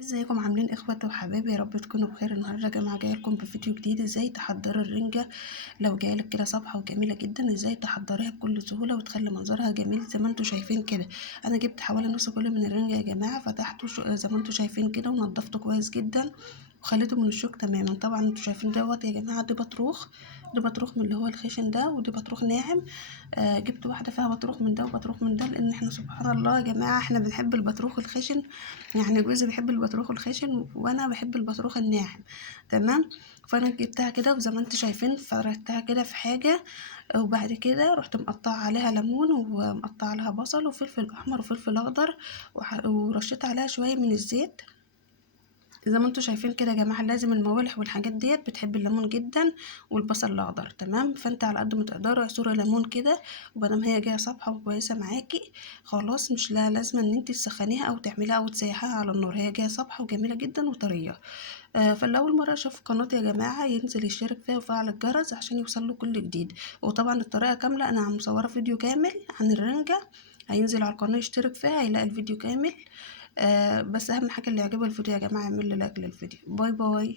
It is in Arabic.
ازيكم عاملين اخواتي وحبايبي؟ يا رب تكونوا بخير. النهارده يا جماعه جايه لكم بفيديو جديد، ازاي تحضروا الرنجه لو جايلك كده صبحه وجميله جدا. ازاي تحضريها بكل سهوله وتخلي منظرها جميل زي ما انتم شايفين كده. انا جبت حوالي نص كيلو من الرنجه يا جماعه، فتحته زي ما انتم شايفين كده ونضفته كويس جدا وخليته من الشوك تماما. طبعا انتم شايفين دوت يا جماعه، دي بطروخ، دي بطروخ من اللي هو الخشن ده، ودي بطروخ ناعم. جبت واحده فيها بطروخ من ده وبطروخ من ده، لان احنا سبحان الله يا جماعه احنا بنحب البطروخ الخشن. يعني جوزي بيحب البطروخ الخشن وانا بحب البطروخ الناعم. تمام. فانا جبتها كده وزي ما انتم شايفين فردتها كده في حاجه، وبعد كده رحت مقطعه عليها ليمون ومقطعه عليها بصل وفلفل احمر وفلفل اخضر، ورشيت عليها شويه من الزيت. زي ما انتم شايفين كده يا جماعه، لازم الموالح والحاجات ديت بتحب الليمون جدا والبصل الاخضر. تمام. فانت على قد ما تقدروا اعصروا ليمون كده، وبدام هي جايه صبحه وكويسه معاكي خلاص مش لازم ان انت تسخنيها او تعمليها او تسيحيها على النار، هي جايه صبحه وجميله جدا وطريه. فاللي اول مره يشوف قناتي يا جماعه ينزل يشترك فيها ويفعل الجرس عشان يوصله كل جديد. وطبعا الطريقه كامله انا عم مصوره فيديو كامل عن الرنجه، هينزل على القناه يشترك فيها هيلاقي الفيديو كامل. بس اهم حاجه اللي يعجبه الفيديو يا جماعه يعمل لي لايك للفيديو. باي باي.